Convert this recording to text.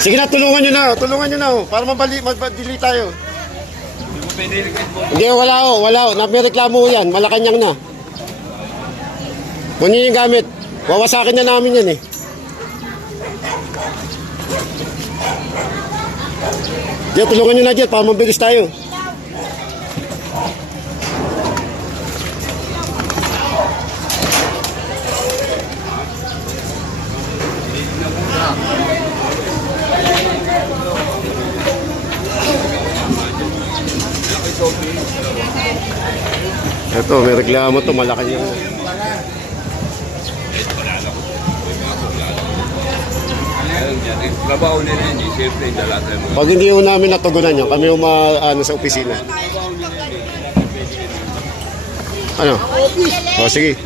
Sige na, tulungan nyo na. Tulungan nyo na. Para mabali tayo. Hindi, wala. May reklamo yan. Malacanang na. Kunin yung gamit. Wawasakin na namin yan eh. Diyan, tulungan nyo na dyan para mabilis tayo. Ito, may reklamo to, Malacanang. Pag hindi ho namin natugunan yun, kami ano, sa opisina. Ano? O, sige.